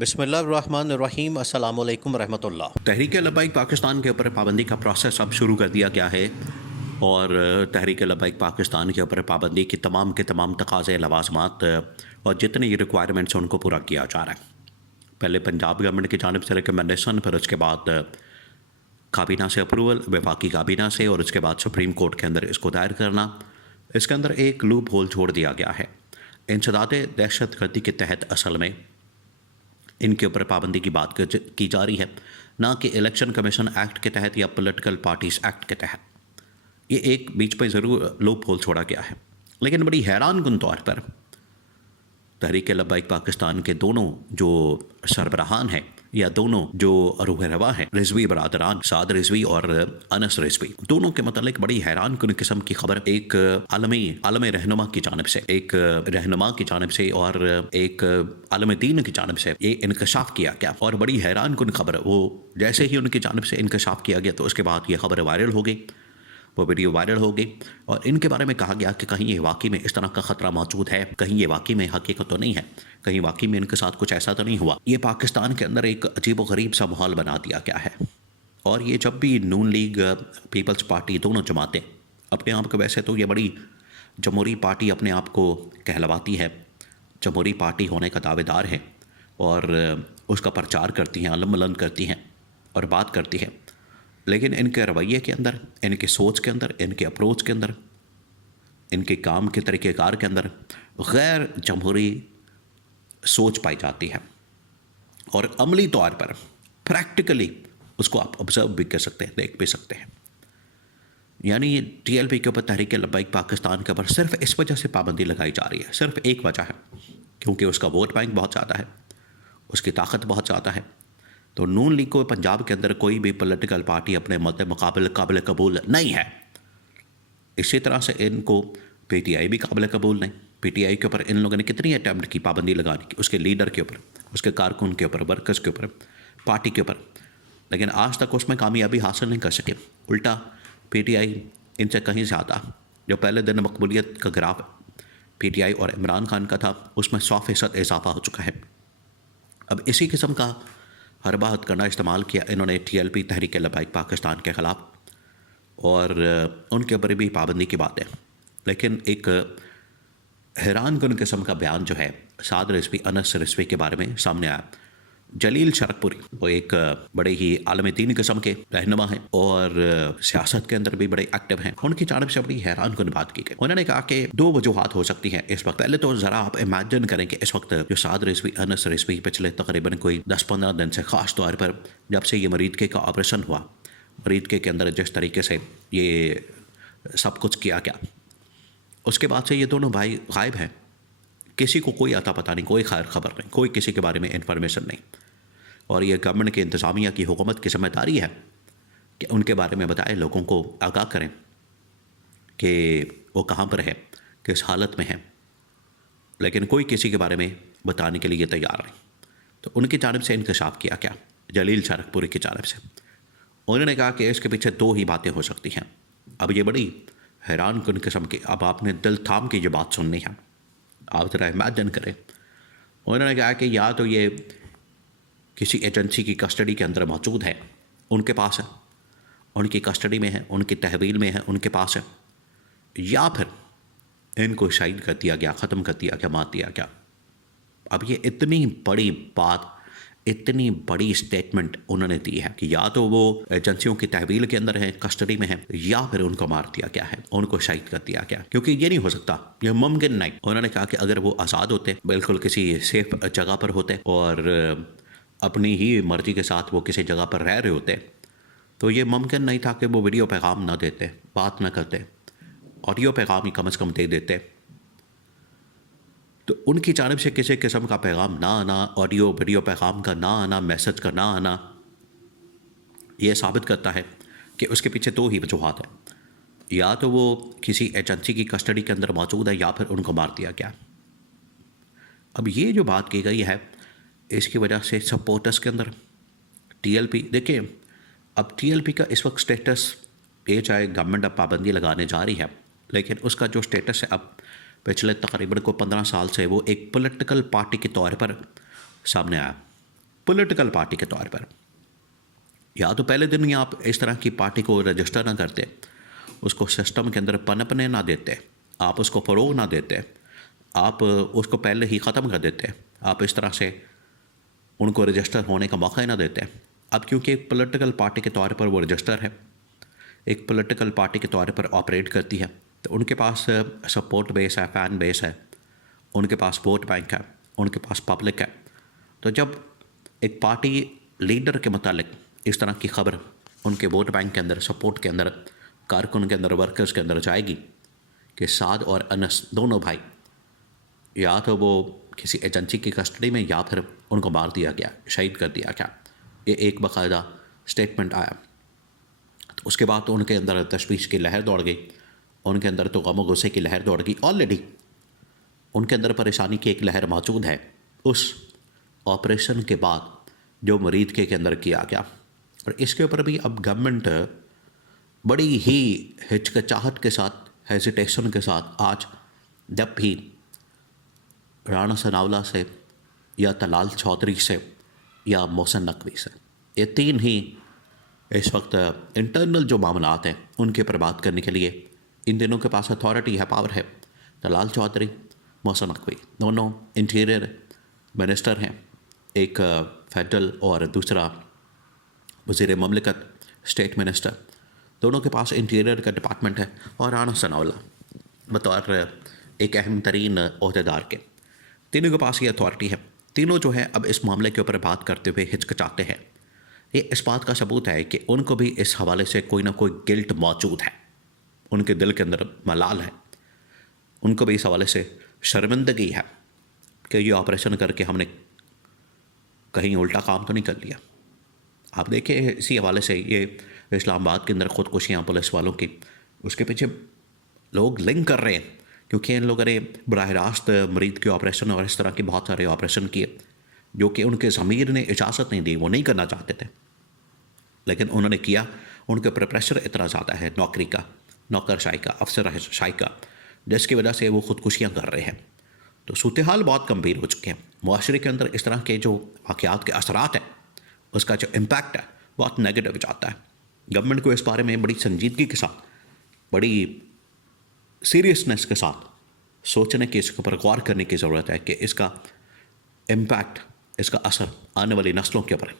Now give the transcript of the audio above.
بسم اللہ الرحمن الرحیم۔ السلام علیکم ورحمۃ اللہ۔ تحریک لبیک پاکستان کے اوپر پابندی کا پروسیس اب شروع کر دیا گیا ہے، اور تحریک لبیک پاکستان کے اوپر پابندی کی تمام کے تمام تقاضے، لوازمات اور جتنی ریکوائرمنٹس ہیں ان کو پورا کیا جا رہا ہے۔ پہلے پنجاب گورنمنٹ کی جانب سے ریکمنڈیشن، پھر اس کے بعد کابینہ سے اپروول، وفاقی کابینہ سے، اور اس کے بعد سپریم کورٹ کے اندر اس کو دائر کرنا۔ اس کے اندر ایک لوپ ہول چھوڑ دیا گیا ہے۔ انسداد دہشت گردی کے تحت اصل میں ان کے اوپر پابندی کی بات کی جا رہی ہے، نہ کہ الیکشن کمیشن ایکٹ کے تحت یا پولیٹیکل پارٹیز ایکٹ کے تحت۔ یہ ایک بیچ پہ ضرور لوپ ہول چھوڑا گیا ہے، لیکن بڑی حیران کن طور پر تحریک لبیک پاکستان کے دونوں جو سربراہان ہیں، یا دونوں جو روح روا ہیں، رضوی برادران، سعد رضوی اور انس رضوی، دونوں کے متعلق بڑی حیران کن قسم کی خبر ایک عالم رہنما کی جانب سے، ایک رہنما کی جانب سے اور ایک عالم دین کی جانب سے یہ انکشاف کیا گیا۔ اور بڑی حیران کن خبر، وہ جیسے ہی ان کی جانب سے انکشاف کیا گیا تو اس کے بعد یہ خبر وائرل ہو گئی، وہ ویڈیو وائرل ہو گئی، اور ان کے بارے میں کہا گیا کہ کہیں یہ واقعی میں اس طرح کا خطرہ موجود ہے، کہیں یہ واقعی میں حقیقت تو نہیں ہے، کہیں واقعی میں ان کے ساتھ کچھ ایسا تو نہیں ہوا۔ یہ پاکستان کے اندر ایک عجیب و غریب سا ماحول بنا دیا گیا ہے۔ اور یہ جب بھی نون لیگ، پیپلز پارٹی، دونوں جماعتیں اپنے آپ کو، ویسے تو یہ بڑی جمہوری پارٹی اپنے آپ کو کہلواتی ہے، جمہوری پارٹی ہونے کا دعوے دار ہے، اور اس کا پرچار کرتی ہیں، علم بلند کرتی ہیں اور بات کرتی ہیں، لیکن ان کے رویے کے اندر، ان کے سوچ کے اندر، ان کے اپروچ کے اندر، ان کے کام کے طریقہ کار کے اندر غیر جمہوری سوچ پائی جاتی ہے، اور عملی طور پر پریکٹیکلی اس کو آپ آبزرو بھی کر سکتے ہیں، دیکھ بھی سکتے ہیں۔ یعنی ٹی ایل پی کے اوپر، تحریک لبیک پاکستان کے اوپر صرف اس وجہ سے پابندی لگائی جا رہی ہے، صرف ایک وجہ ہے، کیونکہ اس کا ووٹ بینک بہت زیادہ ہے، اس کی طاقت بہت زیادہ ہے۔ تو نون لیگ کو پنجاب کے اندر کوئی بھی پولیٹیکل پارٹی اپنے مد مقابل قابل قبول نہیں ہے۔ اسی طرح سے ان کو پی ٹی آئی بھی قابل قبول نہیں۔ پی ٹی آئی کے اوپر ان لوگوں نے کتنی اٹیمپٹ کی پابندی لگانے کی، اس کے لیڈر کے اوپر، اس کے کارکن کے اوپر، ورکرز کے اوپر، پارٹی کے اوپر، لیکن آج تک اس میں کامیابی حاصل نہیں کر سکے۔ الٹا پی ٹی آئی ان سے کہیں زیادہ، جو پہلے دن مقبولیت کا گراف پی ٹی آئی اور عمران خان کا تھا، اس میں 100% اضافہ ہو چکا ہے۔ اب اسی قسم کا ہر بات کرنا استعمال کیا انہوں نے T L P, Tehreek Labbaik Pakistan کے خلاف، اور ان کے اوپر بھی پابندی کی بات ہے۔ لیکن ایک حیران کن قسم کا بیان جو ہے سعد رضوی، انس رضوی کے بارے میں سامنے آیا۔ جلیل شرک پوری، وہ ایک بڑے ہی عالم دین قسم کے رہنما ہیں، اور سیاست کے اندر بھی بڑے ایکٹیو ہیں۔ ان کی جانب سے بڑی حیران کن بات کی گئی۔ انہوں نے کہا کہ دو وجوہات ہو سکتی ہیں اس وقت۔ پہلے تو ذرا آپ امیجن کریں کہ اس وقت جو سعد رضوی، انس رضوی پچھلے تقریباً کوئی 10-15 دن سے، خاص طور پر جب سے یہ مریض کا آپریشن ہوا، مریض کے اندر جس طریقے سے یہ سب کچھ کیا گیا، اس کے بعد سے یہ دونوں بھائی غائب ہیں۔ کسی کو کوئی اتا پتہ نہیں، کوئی خیر خبر نہیں، کوئی کسی کے بارے میں انفارمیشن نہیں۔ اور یہ گورنمنٹ کے انتظامیہ کی، حکومت کی ذمہ داری ہے کہ ان کے بارے میں بتائے، لوگوں کو آگاہ کریں کہ وہ کہاں پر ہے، کس حالت میں ہے، لیکن کوئی کسی کے بارے میں بتانے کے لیے تیار نہیں۔ تو ان کی جانب سے انکشاف کیا گیا، جلیل شرک پوری کی جانب سے۔ انہوں نے کہا کہ اس کے پیچھے دو ہی باتیں ہو سکتی ہیں۔ اب یہ بڑی حیران کن قسم کی، اب آپ نے دل تھام کے یہ بات سننی ہے، آپ ذرا امیجن کریں۔ انہوں نے کہا کہ یا تو یہ کسی ایجنسی کی کسٹڈی کے اندر موجود ہے، ان کے پاس ہے، ان کی کسٹڈی میں ہے، ان کی تحویل میں ہے، ان کے پاس ہے، یا پھر ان کو شہید کر دیا گیا، ختم کر دیا گیا، مار دیا گیا۔ اب یہ اتنی بڑی بات، اتنی بڑی سٹیٹمنٹ انہوں نے دی ہے کہ یا تو وہ ایجنسیوں کی تحویل کے اندر ہیں، کسٹڈی میں ہیں، یا پھر ان کو مار دیا گیا ہے، ان کو شہید کر دیا گیا، کیونکہ یہ نہیں ہو سکتا، یہ ممکن نہیں۔ انہوں نے کہا کہ اگر وہ آزاد ہوتے، بالکل کسی سیف جگہ پر ہوتے، اور اپنی ہی مرضی کے ساتھ وہ کسی جگہ پر رہ رہے ہوتے، تو یہ ممکن نہیں تھا کہ وہ ویڈیو پیغام نہ دیتے، بات نہ کرتے، آڈیو پیغام ہی کم از کم دے دیتے۔ تو ان کی جانب سے کسی قسم کا پیغام نہ آنا، آڈیو ویڈیو پیغام کا نہ آنا، میسج کا نہ آنا، یہ ثابت کرتا ہے کہ اس کے پیچھے دو ہی وجوہات ہیں، یا تو وہ کسی ایجنسی کی کسٹڈی کے اندر موجود ہے، یا پھر ان کو مار دیا گیا۔ اب یہ جو بات کی گئی ہے، اس کی وجہ سے سپورٹرز کے اندر ٹی ایل پی، دیکھیں اب ٹی ایل پی کا اس وقت سٹیٹس، یہ چاہے گورنمنٹ اب پابندی لگانے جا رہی ہے، لیکن اس کا جو سٹیٹس ہے اب پچھلے تقریباً کو 15 سال سے وہ ایک پولیٹیکل پارٹی کے طور پر سامنے آیا۔ پولیٹیکل پارٹی کے طور پر یا تو پہلے دن ہی آپ اس طرح کی پارٹی کو رجسٹر نہ کرتے، اس کو سسٹم کے اندر پنپنے نہ دیتے، آپ اس کو فروغ نہ دیتے، آپ اس کو پہلے ہی ختم کر دیتے، آپ اس طرح سے ان کو رجسٹر ہونے کا موقع ہی نہ دیتے۔ اب کیونکہ ایک پولیٹیکل پارٹی کے طور پر وہ رجسٹر ہے، ایک پولیٹیکل پارٹی کے طور پر آپریٹ کرتی ہے، تو ان کے پاس سپورٹ بیس ہے، فین بیس ہے، ان کے پاس ووٹ بینک ہے، ان کے پاس پبلک ہے۔ تو جب ایک پارٹی لیڈر کے متعلق اس طرح کی خبر ان کے ووٹ بینک کے اندر، سپورٹ کے اندر، کارکن کے اندر، ورکرز کے اندر جائے گی کہ سعد اور انس دونوں بھائی یا تو وہ کسی ایجنسی کی کسٹڈی میں یا پھر ان کو مار دیا گیا، شہید کر دیا گیا، یہ ایک باقاعدہ اسٹیٹمنٹ آیا، تو اس کے بعد تو ان کے اندر تشویش کی لہر دوڑ گئی، ان کے اندر تو غم و غصے کی لہر دوڑ گئی۔ آلریڈی ان کے اندر پریشانی کی ایک لہر موجود ہے اس آپریشن کے بعد جو مرید کے اندر کیا گیا، اور اس کے اوپر بھی اب گورنمنٹ بڑی ہی ہچکچاہٹ کے ساتھ، ہیزیٹیشن کے ساتھ آج جب بھی رانا ثناءاللہ سے یا طلال چودھری سے یا محسن نقوی سے، یہ تین ہی اس وقت انٹرنل جو معاملات ہیں ان کے پر بات کرنے کے لیے ان دنوں کے پاس اتھارٹی ہے، پاور ہے۔ طلال چودھری، محسن نقوی دونوں انٹیریئر منسٹر ہیں، ایک فیڈرل اور دوسرا وزیر مملکت، اسٹیٹ منسٹر، دونوں کے پاس انٹیریئر کا ڈپارٹمنٹ ہے، اور رانا ثناءاللہ بطور ایک اہم ترین عہدیدار کے، تینوں کے پاس یہ اتھارٹی ہے۔ تینوں جو ہے اب اس معاملے کے اوپر بات کرتے ہوئے ہچکچاتے ہیں۔ یہ اس بات کا ثبوت ہے کہ ان کو بھی اس حوالے سے کوئی نہ کوئی گلٹ موجود ہے، ان کے دل کے اندر ملال ہے، ان کو بھی اس حوالے سے شرمندگی ہے کہ یہ آپریشن کر کے ہم نے کہیں الٹا کام تو نہیں کر لیا۔ آپ دیکھیں اسی حوالے سے یہ اسلام آباد کے اندر خودکشیاں پولیس والوں کی، اس کے پیچھے لوگ لنک کر رہے ہیں، کیونکہ ان لوگوں نے براہ راست مرید کے آپریشن اور اس طرح کے بہت سارے آپریشن کیے جو کہ ان کے ضمیر نے اجازت نہیں دی، وہ نہیں کرنا چاہتے تھے، لیکن انہوں نے کیا۔ ان کے اوپر پریشر اتنا زیادہ ہے نوکری کا، نوکر شاہی کا، افسر شاہی کا، جس کی وجہ سے وہ خودکشیاں کر رہے ہیں۔ تو صورتحال بہت گمبھیر ہو چکے ہیں معاشرے کے اندر۔ اس طرح کے جو واقعات کے اثرات ہیں، اس کا جو امپیکٹ ہے بہت نیگیٹو جاتا ہے۔ گورنمنٹ کو اس بارے میں بڑی سنجیدگی کے ساتھ، بڑی سیریسنس کے ساتھ سوچنے کی، اس کے اوپر غور کرنے کی ضرورت ہے کہ اس کا امپیکٹ، اس کا اثر آنے والی نسلوں کے اوپر